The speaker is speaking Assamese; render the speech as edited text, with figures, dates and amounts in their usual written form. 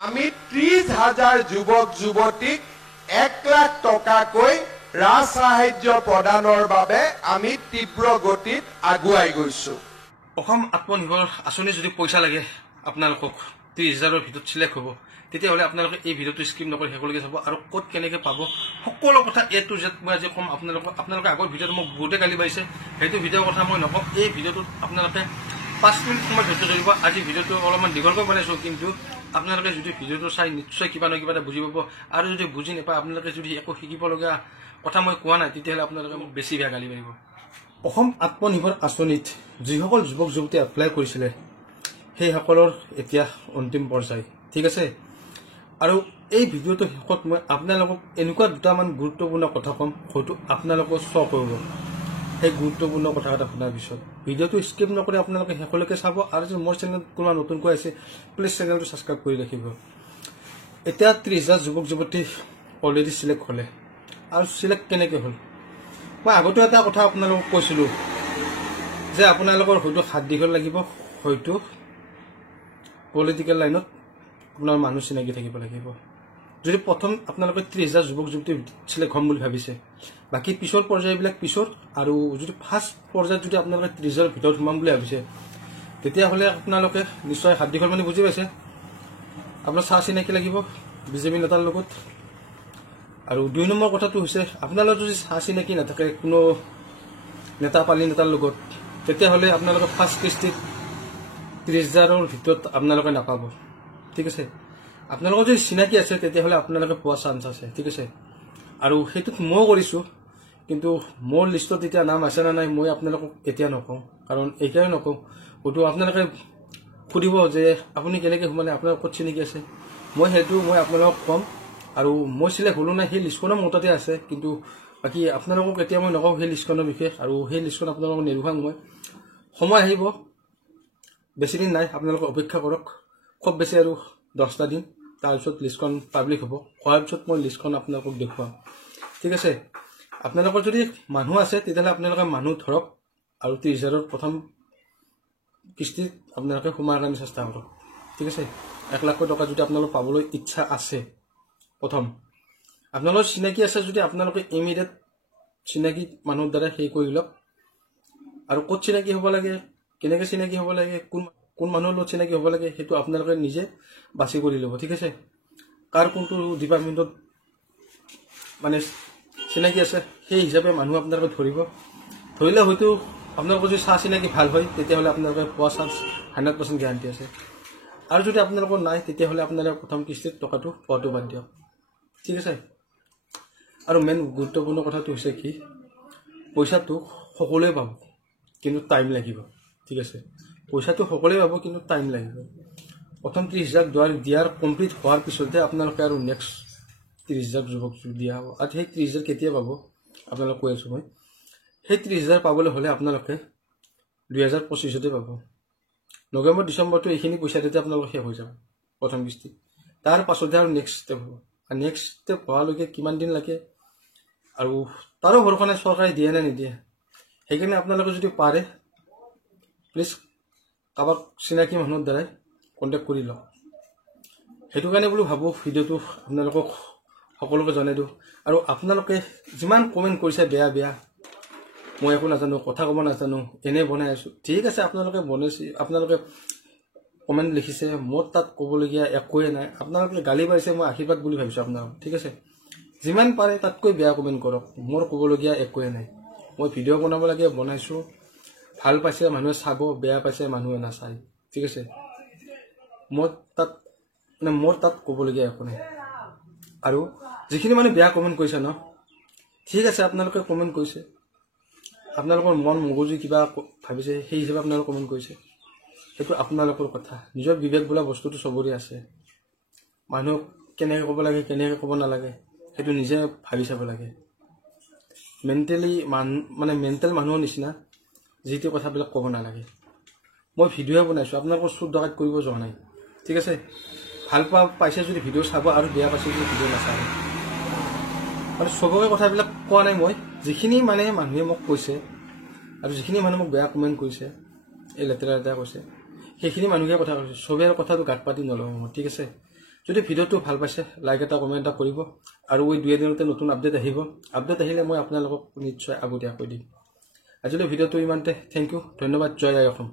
আমি 30,000 যুৱক যুৱতীক 1 লাখ টকাকৈ ৰাজ সাহায্য প্ৰদানৰ বাবে আমি তীব্ৰ গতিত আগুৱাই গৈছো। অসম আত্মনিৰ্ভৰ আঁচনি যদি পইচা লাগে আপোনালোকক 30,000ৰ ভিতৰত চিলেক্ট হ'ব, তেতিয়াহ'লে আপোনালোকে এই ভিডিঅ'টো স্কিপ নকৰি শেষলৈকে চাব আৰু ক'ত কেনেকৈ পাব সকলো কথা A to Z মই আজি ক'ম। আপোনালোকে আগৰ ভিডিঅ'টো মোক বহুতে গালি পাইছে, সেইটো ভিডিঅ'ৰ কথা মই নকওঁ। এই ভিডিঅ'টোত আপোনালোকে 5 মিনিট সময় ধৈৰ্য ধৰিব। আজি ভিডিঅ'টো অলপমান দীঘলকৈ বনাইছোঁ, কিন্তু আপোনালোকে যদি ভিডিঅ'টো চাই নিশ্চয় কিবা নহয় কিবা এটা বুজি পাব। আৰু যদি বুজি নাপায়, আপোনালোকে যদি একো শিকিবলগীয়া কথা মই কোৱা নাই, তেতিয়াহ'লে আপোনালোকে মোক বেছি বেয়া গালি পাৰিব। অসম আত্মনিৰ্ভৰ আঁচনিত যিসকল যুৱক যুৱতীয়ে এপ্লাই কৰিছিলে, সেইসকলৰ এতিয়া অন্তিম পৰ্যায়, ঠিক আছে। আৰু এই ভিডিঅ'টো শেষত মই আপোনালোকক এনেকুৱা দুটামান গুৰুত্বপূৰ্ণ কথা ক'ম, হয়তো আপোনালোকক চক কৰিব। সেই গুৰুত্বপূৰ্ণ কথা এটা শুনাৰ পিছত ভিডিঅ'টো স্কিপ নকৰি আপোনালোকে শেষলৈকে চাব। আৰু যদি মোৰ চেনেলত কোনোবা নতুনকৈ আছে, প্লিজ চেনেলটো ছাবস্ক্ৰাইব কৰি ৰাখিব। এতিয়া 30,000 যুৱক যুৱতী অলৰেডি চিলেক্ট হ'লে, আৰু চিলেক্ট কেনেকৈ হ'ল মই আগতে এটা কথা আপোনালোকক কৈছিলোঁ যে আপোনালোকৰ হয়তো হাত দীঘল লাগিব, হয়তো পলিটিকেল লাইনত আপোনাৰ মানুহ চিনাকি থাকিব লাগিব। যদি প্ৰথম আপোনালোকে 30,000 যুৱক যুৱতী চিলেক্ট হ'ম বুলি ভাবিছে, বাকী পিছৰ পৰ্যায়বিলাক পিছৰ। আৰু যদি ফাৰ্ষ্ট পৰ্যায়ত যদি আপোনালোকে 30,000ৰ ভিতৰত সোমাম বুলি ভাবিছে, তেতিয়াহ'লে আপোনালোকে নিশ্চয় হাত দীঘল মানে বুজি পাইছে। আপোনাৰ চাহ চিনাকি লাগিব বিজেপি নেতাৰ লগত। আৰু 2 নম্বৰ কথাটো হৈছে, আপোনালোকৰ যদি চাহ চিনাকি নাথাকে কোনো নেতা পালি নেতাৰ লগত, তেতিয়াহ'লে আপোনালোকে ফাৰ্ষ্ট কিস্তিত 30,000ৰ ভিতৰত আপোনালোকে নাপাব, ঠিক আছে। আপোনালোকৰ যদি চিনাকি আছে, তেতিয়াহ'লে আপোনালোকে পোৱা চান্স আছে, ঠিক আছে। আৰু সেইটোত মই কৰিছোঁ, কিন্তু মোৰ লিষ্টত এতিয়া নাম আছে নে নাই মই আপোনালোকক এতিয়া নকওঁ। কাৰণ এইকাৰণে নকওঁ, হয়তো আপোনালোকে সুধিব যে আপুনি কেনেকৈ সোমালে, আপোনাৰ ক'ত চিনাকি আছে। মই আপোনালোকক ক'ম। আৰু মই চিলেক্ট হ'লো নাই সেই লিষ্টখনো মোৰ তাতে আছে, কিন্তু বাকী আপোনালোকক এতিয়া মই নকওঁ সেই লিষ্টখনৰ বিষয়ে। আৰু সেই লিষ্টখন আপোনালোকক নেদেখুৱাম মই। সময় আহিব, বেছিদিন নাই, আপোনালোকে অপেক্ষা কৰক। খুব বেছি আৰু 10টা দিন, তাৰপিছত লিষ্টখন পাব্লিক হ'ব। হোৱাৰ পিছত মই লিষ্টখন আপোনালোকক দেখুৱাম, ঠিক আছে। আপোনালোকৰ যদি মানুহ আছে, তেতিয়াহ'লে আপোনালোকে মানুহ ধৰক আৰু 30,000ৰ প্ৰথম কিস্তিত আপোনালোকে সোমাৰ কাৰণে চেষ্টা কৰক, ঠিক আছে। 1 লাখ টকা যদি আপোনালোক পাবলৈ ইচ্ছা আছে, প্ৰথম আপোনালোকৰ চিনাকি আছে যদি আপোনালোকে ইমিডিয়েট চিনাকি মানুহৰ দ্বাৰা সেই কৰি লওক। আৰু ক'ত চিনাকি হ'ব লাগে, কেনেকৈ চিনাকি হ'ব লাগে, কোন মানুহৰ লগত চিনাকি হ'ব লাগে, সেইটো আপোনালোকে নিজে বাছি কৰি ল'ব, ঠিক আছে। কাৰ কোনটো ডিপাৰ্টমেণ্টত মানে চিনাকি আছে, সেই হিচাপে মানুহ আপোনালোকে ধৰিলে হয়তো আপোনালোকৰ যদি চাহ চিনাকি ভাল হয়, তেতিয়াহ'লে আপোনালোকে পোৱা চান্স 100% গেৰাণ্টি আছে। আৰু যদি আপোনালোকৰ নাই, তেতিয়াহ'লে আপোনালোকে প্ৰথম কিস্তিত টকাটো পোৱাটো বাদ দিয়ক, ঠিক আছে। আৰু মেইন গুৰুত্বপূৰ্ণ কথাটো হৈছে কি, পইচাটো সকলোৱে পাব, কিন্তু টাইম লাগিব, ঠিক আছে। পইচাটো সকলোৱে পাব, কিন্তু টাইম লাগিব। প্ৰথম 30,000 দিয়াৰ কমপ্লিট হোৱাৰ পিছতহে আপোনালোকে আৰু নেক্সট 30,000 যুৱক দিয়া হ'ব। আৰু সেই 30,000 কেতিয়া পাব আপোনালোক কৈ আছোঁ মই। সেই 30,000 পাবলৈ হ'লে আপোনালোকে 2025তে পাব। নৱেম্বৰ ডিচেম্বৰটো এইখিনি পইচা দিওঁতে আপোনালোক শেষ হৈ যাব প্ৰথম কিস্তি। তাৰ পাছতহে আৰু নেক্সট ষ্টেপ হ'ব। আৰু নেক্সট ষ্টেপ হোৱালৈকে কিমান দিন লাগে, আৰু তাৰো ভৰসা নাই চৰকাৰে দিয়ে নে নিদিয়ে। সেইকাৰণে আপোনালোকে যদি পাৰে, প্লিজ কাৰোবাক চিনাকি মানুহৰ দ্বাৰাই কণ্টেক্ট কৰি লওক। সেইটো কাৰণে বোলো ভাবোঁ ভিডিঅ'টো আপোনালোকক সকলোকে জনাই দিওঁ। আৰু আপোনালোকে যিমান কমেণ্ট কৰিছে বেয়া, মই একো নাজানো, কথা ক'ব নাজানো, এনেই বনাই আছোঁ, ঠিক আছে। আপোনালোকে কমেণ্ট লিখিছে, মোৰ তাত ক'বলগীয়া একোৱে নাই। আপোনালোকে গালি পাৰিছে, মই আশীৰ্বাদ বুলি ভাবিছোঁ আপোনালোক, ঠিক আছে। যিমান পাৰে তাতকৈ বেয়া কমেণ্ট কৰক, মোৰ ক'বলগীয়া একোৱে নাই। মই ভিডিঅ' বনাব লাগে বনাইছোঁ, ভাল পাইছে মানুহে চাব, বেয়া পাইছে মানুহে নাচায়, ঠিক আছে। মোৰ তাত ক'বলগীয়া একো নাই। আৰু যিখিনি মানে বেয়া কমেণ্ট কৰিছে ন, ঠিক আছে, আপোনালোকে কমেণ্ট কৰিছে, আপোনালোকৰ মন মগজু কিবা ভাবিছে, সেই হিচাপে আপোনালোকে কমেণ্ট কৰিছে, সেইটো আপোনালোকৰ কথা। নিজৰ বিবেক বোলা বস্তুটো চবৰে আছে। মানুহক কেনেকৈ ক'ব লাগে, কেনেকৈ ক'ব নালাগে, সেইটো নিজে ভাবি চাব লাগে। মেণ্টেল মানুহৰ নিচিনা যিটো কথাবিলাক ক'ব নালাগে। মই ভিডিঅ'হে বনাইছোঁ, আপোনালোকৰ চুৰ ডকাইত কৰিব যোৱা নাই, ঠিক আছে। ভাল পাইছে যদি ভিডিঅ' চাব, আৰু বেয়া পাইছে যদি ভিডিঅ' নাচাব। আৰু চবকে কথাবিলাক কোৱা নাই মই, যিখিনি মানে মানুহে মোক কৈছে, আৰু যিখিনি মানুহে মোক বেয়া কমেণ্ট কৰিছে, এই লেতেৰা কৈছে, সেইখিনি মানুহকে কথা কৈছে। চবে কথাটো গাঁত পাতি নলওঁ মই, ঠিক আছে। যদি ভিডিঅ'টো ভাল পাইছে লাইক এটা কমেণ্ট এটা কৰিব আৰু এই 2 দিনতে নতুন আপডেট আহিব আপডেট আহিলে মই আপোনালোকক নিশ্চয় আগতীয়াকৈ দিম আজিলৈ ভিডিঅ'টো ইমানতে থেংক ইউ ধন্যবাদ জয় আই অসম